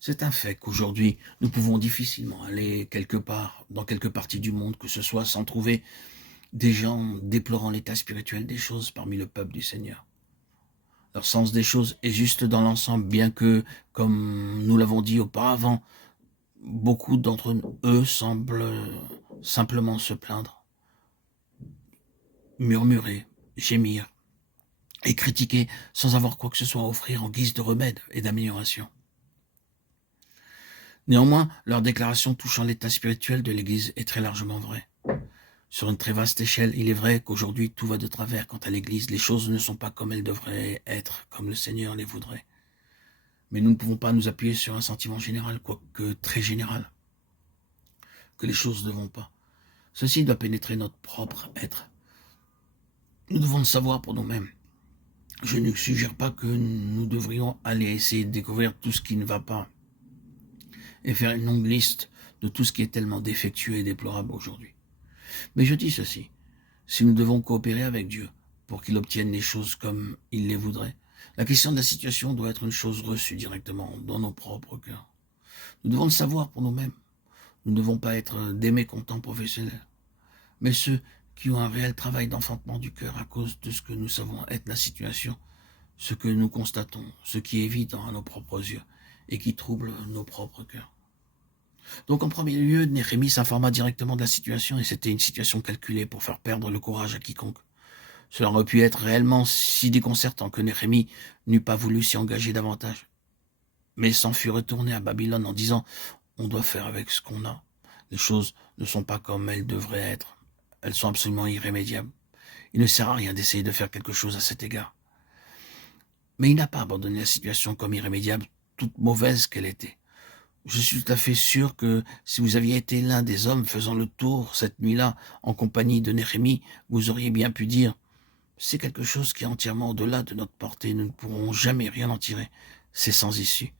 C'est un fait qu'aujourd'hui, nous pouvons difficilement aller quelque part, dans quelque partie du monde, que ce soit sans trouver des gens déplorant l'état spirituel des choses parmi le peuple du Seigneur. Leur sens des choses est juste dans l'ensemble, bien que, comme nous l'avons dit auparavant, beaucoup d'entre eux semblent simplement se plaindre, murmurer, gémir et critiquer sans avoir quoi que ce soit à offrir en guise de remède et d'amélioration. Néanmoins, leur déclaration touchant l'état spirituel de l'Église est très largement vraie. Sur une très vaste échelle, il est vrai qu'aujourd'hui tout va de travers quant à l'Église. Les choses ne sont pas comme elles devraient être, comme le Seigneur les voudrait. Mais nous ne pouvons pas nous appuyer sur un sentiment général, quoique très général, que les choses ne vont pas. Ceci doit pénétrer notre propre être. Nous devons le savoir pour nous-mêmes. Je ne suggère pas que nous devrions aller essayer de découvrir tout ce qui ne va pas et faire une longue liste de tout ce qui est tellement défectueux et déplorable aujourd'hui. Mais je dis ceci, si nous devons coopérer avec Dieu pour qu'il obtienne les choses comme il les voudrait, la question de la situation doit être une chose reçue directement dans nos propres cœurs. Nous devons le savoir pour nous-mêmes. Nous ne devons pas être des mécontents professionnels, mais ceux qui ont un réel travail d'enfantement du cœur à cause de ce que nous savons être la situation, ce que nous constatons, ce qui est évident à nos propres yeux et qui trouble nos propres cœurs. Donc en premier lieu, Néhémie s'informa directement de la situation et c'était une situation calculée pour faire perdre le courage à quiconque. Cela aurait pu être réellement si déconcertant que Néhémie n'eût pas voulu s'y engager davantage. Mais s'en fut retourné à Babylone en disant « On doit faire avec ce qu'on a. Les choses ne sont pas comme elles devraient être. Elles sont absolument irrémédiables. Il ne sert à rien d'essayer de faire quelque chose à cet égard. » Mais il n'a pas abandonné la situation comme irrémédiable, toute mauvaise qu'elle était. Je suis tout à fait sûr que si vous aviez été l'un des hommes faisant le tour cette nuit-là en compagnie de Néhémie, vous auriez bien pu dire « C'est quelque chose qui est entièrement au-delà de notre portée, nous ne pourrons jamais rien en tirer. C'est sans issue. »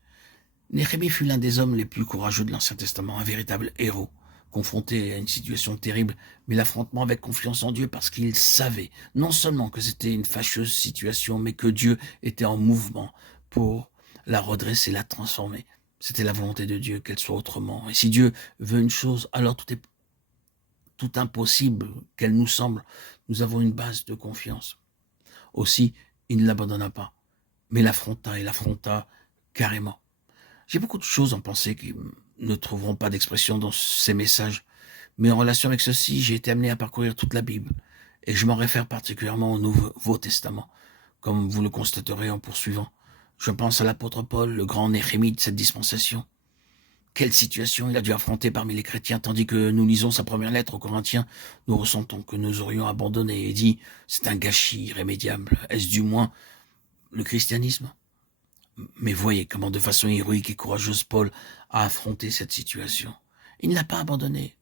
Néhémie fut l'un des hommes les plus courageux de l'Ancien Testament, un véritable héros, confronté à une situation terrible, mais l'affrontement avec confiance en Dieu parce qu'il savait non seulement que c'était une fâcheuse situation, mais que Dieu était en mouvement pour la redresser, la transformer. C'était la volonté de Dieu qu'elle soit autrement. Et si Dieu veut une chose, alors tout est tout impossible qu'elle nous semble. Nous avons une base de confiance. Aussi, il ne l'abandonna pas, mais l'affronta et l'affronta carrément. J'ai beaucoup de choses en pensée qui ne trouveront pas d'expression dans ces messages, mais en relation avec ceci, j'ai été amené à parcourir toute la Bible, et je m'en réfère particulièrement au Nouveau Testament, comme vous le constaterez en poursuivant. Je pense à l'apôtre Paul, le grand Néhémie de cette dispensation. Quelle situation il a dû affronter parmi les chrétiens, tandis que nous lisons sa première lettre aux Corinthiens, nous ressentons que nous aurions abandonné et dit « c'est un gâchis irrémédiable, est-ce du moins le christianisme ?» Mais voyez comment de façon héroïque et courageuse Paul a affronté cette situation. Il ne l'a pas abandonné.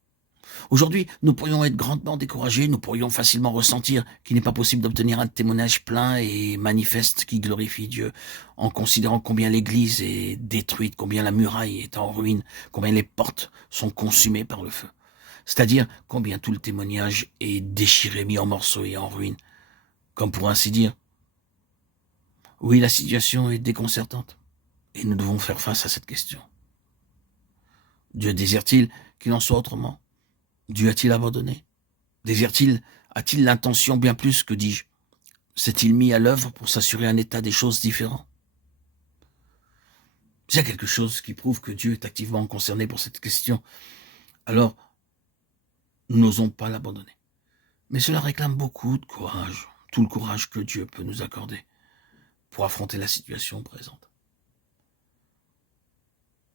Aujourd'hui, nous pourrions être grandement découragés, nous pourrions facilement ressentir qu'il n'est pas possible d'obtenir un témoignage plein et manifeste qui glorifie Dieu, en considérant combien l'Église est détruite, combien la muraille est en ruine, combien les portes sont consumées par le feu. C'est-à-dire combien tout le témoignage est déchiré, mis en morceaux et en ruine. Comme pour ainsi dire, oui, la situation est déconcertante, et nous devons faire face à cette question. Dieu désire-t-il qu'il en soit autrement? Dieu a-t-il abandonné? A-t-il l'intention bien plus que dis-je? S'est-il mis à l'œuvre pour s'assurer un état des choses différent? S'il y a quelque chose qui prouve que Dieu est activement concerné pour cette question, alors nous n'osons pas l'abandonner. Mais cela réclame beaucoup de courage, tout le courage que Dieu peut nous accorder pour affronter la situation présente.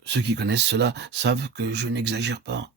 Ceux qui connaissent cela savent que je n'exagère pas